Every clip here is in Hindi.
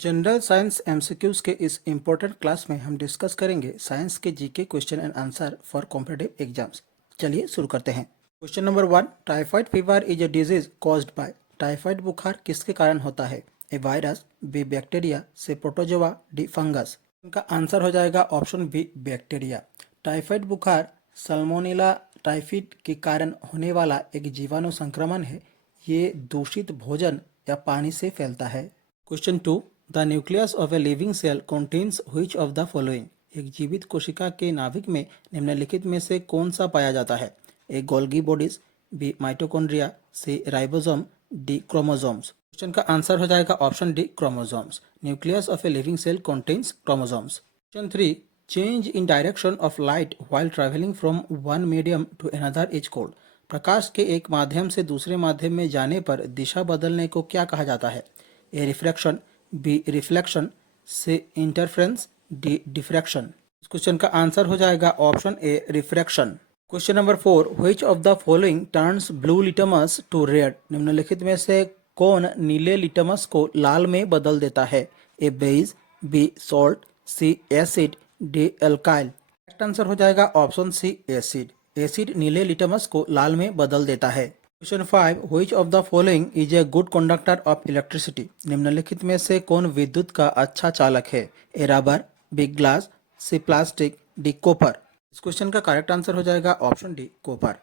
जनरल साइंस एमसीक्यूज के इस इम्पोर्टेंट क्लास में हम डिस्कस करेंगे साइंस के GK question and answer for competitive exams. चलिए शुरू करते हैं। Question number 1, typhoid fever is a disease caused by. Typhoid बुखार किसके कारण होता है? A virus, B bacteria, C protozoa, D fungus. इनका आंसर हो जाएगा ऑप्शन बी, बैक्टीरिया। टाइफाइड बुखार सल्मोनेला टाइफिड के कारण होने वाला एक जीवाणु संक्रमण है। ये दूषित भोजन या पानी से फैलता है। Question 2, the nucleus of a living cell contains which of the following. एक जीवित कोशिका के नाभिक में निम्नलिखित में से कौन सा पाया जाता है? A Golgi bodies, B mitochondria, C ribosome, D chromosomes. Question का आंसर हो जाएगा option D, chromosomes. Nucleus of a living cell contains chromosomes. Question 3, change in direction of light while travelling from one medium to another is called. प्रकाश के एक माध्यम से दूसरे माध्यम में जाने पर दिशा बदलने को क्या कहा जाता है? A refraction, B reflection, C interference, D diffraction. इस क्वेश्चन का आंसर हो जाएगा option A, refraction. Question number 4, which of the following turns blue litmus to red. निम्नलिखित में से कौन नीले लिटमस को लाल में बदल देता है? A base, B salt, C acid, D alkyl. Correct answer हो जाएगा ऑप्शन सी, एसिड। एसिड नीले लिटमस को लाल में बदल देता है। Question 5, which of the following is a good conductor of electricity. निम्नलिखित में से कौन विद्युत का अच्छा चालक है? A rubber, B glass, C plastic, D copper. इस क्वेश्चन का करेक्ट आंसर हो जाएगा option D, copper.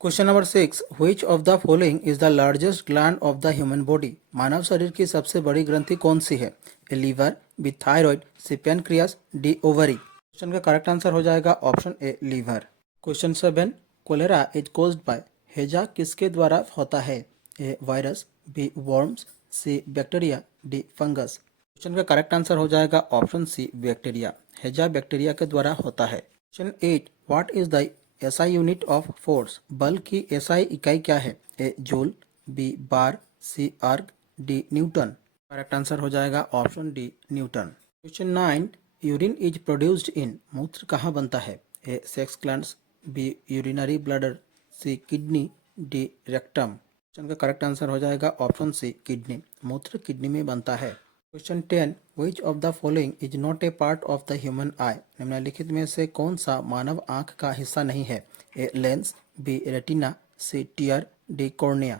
Question number 6, which of the following is the largest gland of the human body. मानव शरीर की सबसे बड़ी ग्रंथि कौन सी है? A liver, B thyroid, C pancreas, D ovary. Question का करेक्ट आंसर हो जाएगा option A, liver. Question 7, cholera is caused by. हैजा किसके द्वारा होता है? A virus, B worms, C bacteria, D fungus. Question का करेक्ट आंसर हो जाएगा ऑप्शन सी, बैक्टीरिया। हैजा बैक्टीरिया के द्वारा होता है। Question 8, what is the SI unit of force. बल की एसआई इकाई क्या है? A joule, B bar, C arc, D newton. Correct answer हो जाएगा option D, newton. Question 9, urine is produced in. मूत्र कहाँ बनता है? A sex glands, B urinary bladder, C kidney, D rectum. Question का करेक्ट आंसर हो जाएगा ऑप्शन सी, किडनी। मूत्र किडनी में बनता है। Question 10, which of the following is not A part of the human आई। निम्नलिखित में से कौन सा मानव आंख का हिस्सा नहीं है? A lens, B retina, C tear, D cornea.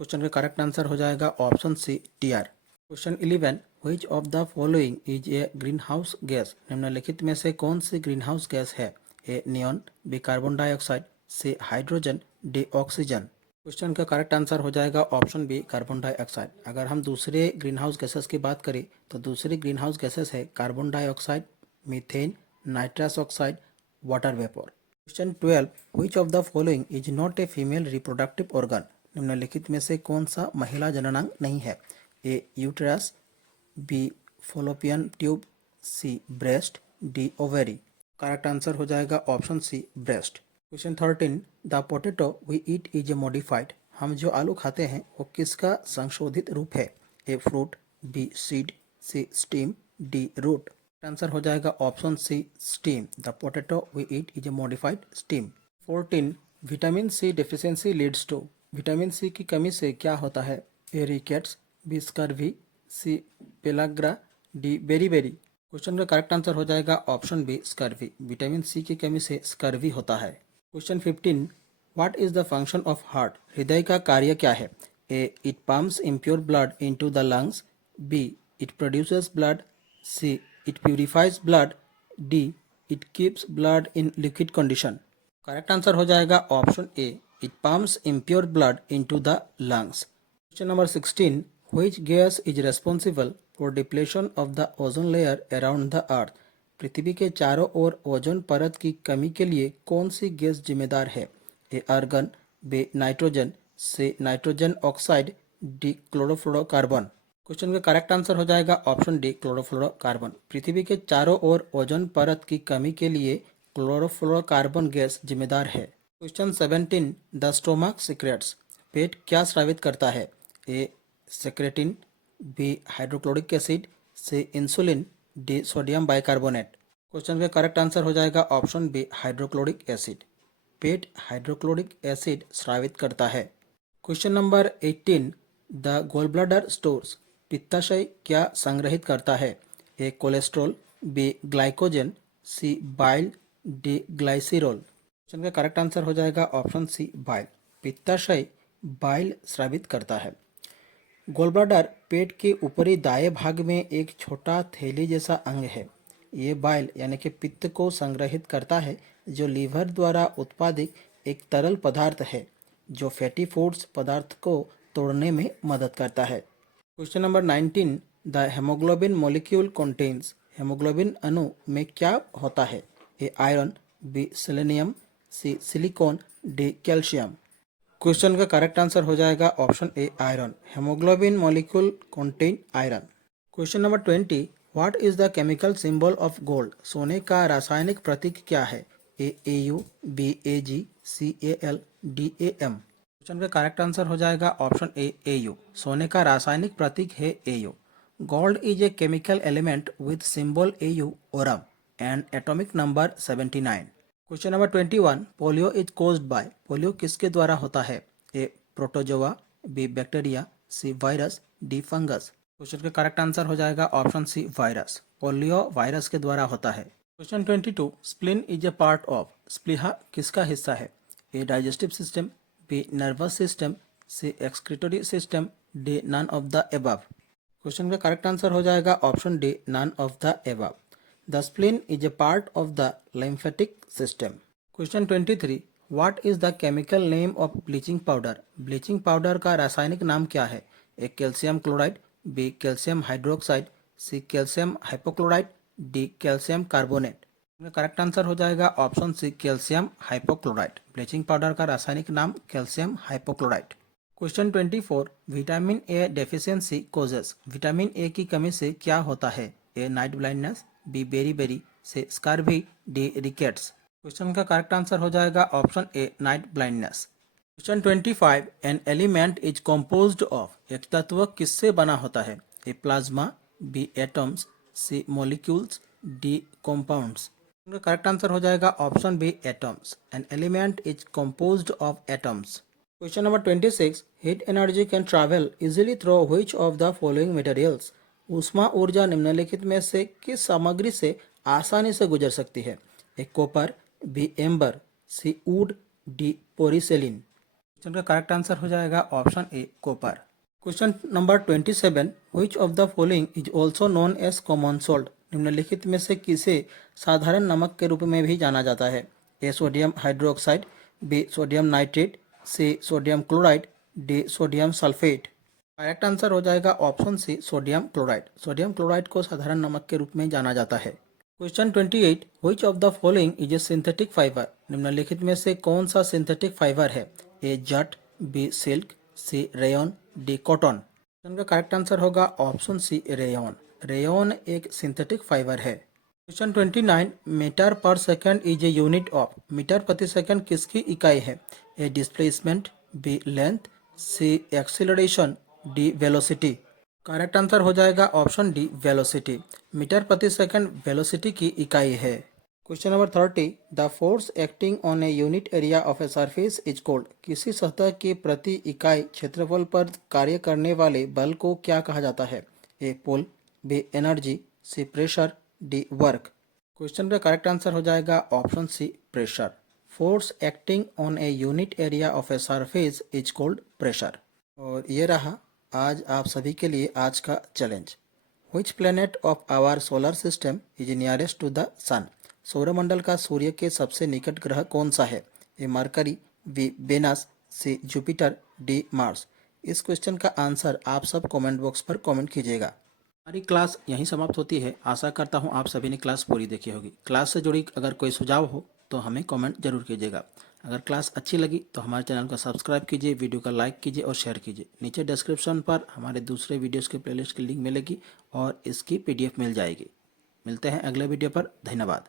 Question का करेक्ट आंसर हो जाएगा option C, tear. Question 11, which of the following is a greenhouse gas. निम्नलिखित में से कौन सी ग्रीन हाउस गैस है? A neon, B carbon dioxide, C hydrogen, D oxygen. Question का करेक्ट आंसर हो जाएगा ऑप्शन बी, कार्बन डाइऑक्साइड। अगर हम दूसरे ग्रीन हाउस गैसेस की बात करें तो दूसरे ग्रीन हाउस गैसेस है carbon dioxide, methane, nitrous oxide, water vapour. Question 12, which of the following is not a female reproductive organ. निम्नलिखित में से कौन सा महिला जननांग नहीं है? A uterus, B fallopian tube, C breast, D ovary. Correct answer हो जाएगा option C, breast. Question 13, the potato we eat is a modified. हम जो आलू खाते हैं वो किसका संशोधित रूप है? A fruit, B seed, C stem, D root. Answer हो जाएगा option C, stem. The potato we eat is a modified stem. 14, vitamin C deficiency leads to. Vitamin C की कमी से क्या होता है? A rickets, B scurvy, C pellagra, D beriberi. Question का करेक्ट आंसर हो जाएगा option B, scurvy. Vitamin C की कमी से स्कर्वी होता है। Question 15, what is the function of heart. हृदय का कार्य क्या है? A it pumps impure blood into the lungs, B it produces blood, C it purifies blood, D it keeps blood in liquid condition. Correct answer हो जाएगा option A, it pumps impure blood into the lungs. Question number 16, which gas is responsible for depletion of the ozone layer around the earth. पृथ्वी के चारों ओर ओजोन परत की कमी के लिए कौन सी गैस जिम्मेदार है? A argon, B nitrogen, C nitrogen oxide, D chlorofluorocarbon. Question का करेक्ट आंसर हो जाएगा ऑप्शन डी, क्लोरोफ्लोरोकार्बन। पृथ्वी के चारों ओर ओजोन परत की कमी के लिए क्लोरोफ्लोरोकार्बन गैस जिम्मेदार है। Question 17, the stomach secretes. पेट क्या स्रावित करता है? A secretin, B hydrochloric acid, C insulin, D sodium bicarbonate. Question का करेक्ट आंसर हो जाएगा ऑप्शन बी, हाइड्रोक्लोरिक एसिड। पेट हाइड्रोक्लोरिक एसिड स्रावित करता है। Question number 18, the gall bladder stores. पित्ताशय क्या संग्रहित करता है? A cholesterol, B glycogen, C bile, D glycerol. Question का करेक्ट आंसर हो जाएगा ऑप्शन सी बाइल। पित्ताशय बाइल स्रावित करता है। गोलब्लाडर पेट के ऊपरी दाएं भाग में एक छोटा थैली जैसा अंग है। ये बाइल यानी कि पित्त को संग्रहित करता है, जो लीवर द्वारा उत्पादित एक तरल पदार्थ है जो फैटी फूड्स पदार्थ को तोड़ने में मदद करता है। Question number 19, the haemoglobin molecule contains. Haemoglobin अणु में क्या होता है? A iron, B selenium, C silicon, D calcium. Question का करेक्ट आंसर हो जाएगा option A iron. Haemoglobin molecule contain iron. Question number 20, what is the chemical symbol of gold. सोने का रासायनिक प्रतीक क्या है? A AU, B AG, C AL, D AM। Question का करेक्ट आंसर हो जाएगा ऑप्शन ए AU। सोने का रासायनिक प्रतीक है AU। Gold is a chemical element with symbol AU aurum and atomic number 79। Question number 21, polio is caused by. Polio किसके द्वारा होता है? A protozoa, B bacteria, C virus, D fungus. Question का करेक्ट आंसर हो जाएगा option C virus. Polio virus के द्वारा होता है। Question 22, spleen is a part of. स्प्लीहा किसका हिस्सा है? A digestive system, B nervous system, C excretory system, D none of the above. Question का करेक्ट आंसर हो जाएगा option D none of the above. The spleen is a part of the lymphatic system. Question 23, what is the chemical name of bleaching powder? Bleaching powder का रासायनिक नाम क्या है? A calcium chloride, B calcium hydroxide, C calcium hypochloride, D calcium carbonate. Correct answer हो जाएगा option C calcium hypochloride. Bleaching powder का रासायनिक नाम calcium hypochloride. Question 24, vitamin A deficiency causes. Vitamin A की कमी से क्या होता है? A night blindness, B beri, C scurvy, D rickets. Question का करेक्ट आंसर हो जाएगा option A night blindness. Question 25, an element is composed of. एक तत्व किससे बना होता है? A plasma, B atoms, C molecules, D compounds. Correct answer हो जाएगा option B atoms. An element is composed of atoms. Question number 26, heat energy can travel easily through which of the following materials. ऊष्मा ऊर्जा निम्नलिखित में से किस सामग्री से आसानी से गुजर सकती है? A copper, B amber, C wood, D porcelain. Question का करेक्ट आंसर हो जाएगा option A copper. Question number 27, which of the following is also known as common salt. निम्नलिखित में से किसे साधारण नमक के रूप में भी जाना जाता है? A sodium hydroxide, B sodium nitrate, C sodium chloride, D sodium sulphate. Correct answer हो जाएगा option C sodium chloride. Sodium chloride को साधारण नमक के रूप में जाना जाता है। Question 28, which of the following is a synthetic fibre. निम्नलिखित में से कौन सा सिंथेटिक फाइबर है? A jute, B silk, C rayon, D cotton. Question का करेक्ट आंसर होगा ऑप्शन सी रेयन। रेयन एक सिंथेटिक फाइबर है। Question 29, metre per second is a unit of. Metre प्रति सेकंड किसकी इकाई है? A displacement, B length, C acceleration, D velocity. Correct answer हो जाएगा ऑप्शन डी वेलोसिटी। मीटर प्रति सेकंड वेलोसिटी की इकाई है। Question number 30, the force acting on a unit area of a surface is called. किसी सतह के प्रति इकाई क्षेत्रफल पर कार्य करने वाले बल को क्या कहा जाता है? A pull, B energy, C pressure, D work. Question का करेक्ट आंसर हो जाएगा option C pressure. Force acting on a unit area of a surface is called pressure. और ये रहा आज आप सभी के लिए आज का challenge. Which planet of our solar system is nearest to the sun. सौरमंडल का सूर्य के सबसे निकट ग्रह कौन सा है? ए मरकरी, बी वेनस, सी जुपिटर, डी मार्स। इस क्वेश्चन का आंसर आप सब कमेंट बॉक्स पर कमेंट कीजिएगा। हमारी क्लास यहीं समाप्त होती है। आशा करता हूँ आप सभी ने क्लास पूरी देखी होगी। क्लास से जुड़ी अगर कोई सुझाव हो तो हमें कमेंट जरूर कीजिएगा। अगर क्लास अच्छी लगी तो हमारे चैनल को सब्सक्राइब कीजिए, वीडियो का लाइक कीजिए और शेयर कीजिए। नीचे डिस्क्रिप्शन पर हमारे दूसरे वीडियोस के प्लेलिस्ट की लिंक मिलेगी और इसकी PDF मिल जाएगी। मिलते हैं अगले वीडियो पर। धन्यवाद।